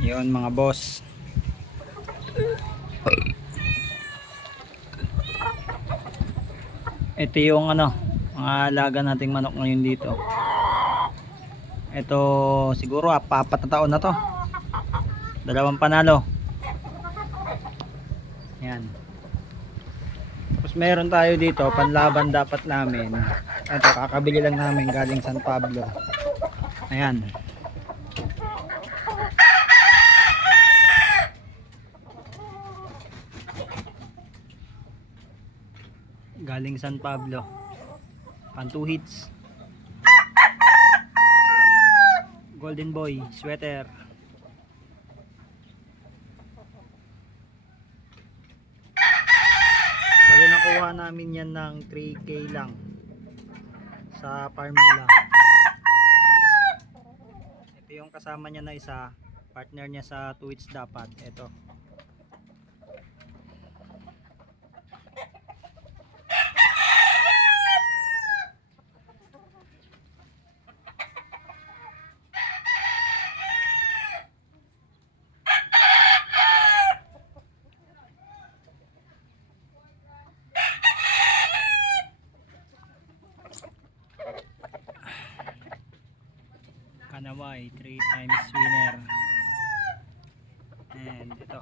Yun mga boss. Ito yung mga alaga nating manok ngayon dito. Ito siguro apat na taon na to. Dalawang panalo. Yan. Tapos meron tayo dito panlaban dapat namin. Ito kakabili lang namin galing San Pablo. Ayan. Galing San Pablo. Pan 2 hits. Golden boy, sweater. Bali nakuha namin yan ng 3K lang sa farm nila. Ito yung kasama niya na isa, partner niya sa 2 hits dapat. Ito. Kanaway 3 times winner. And ito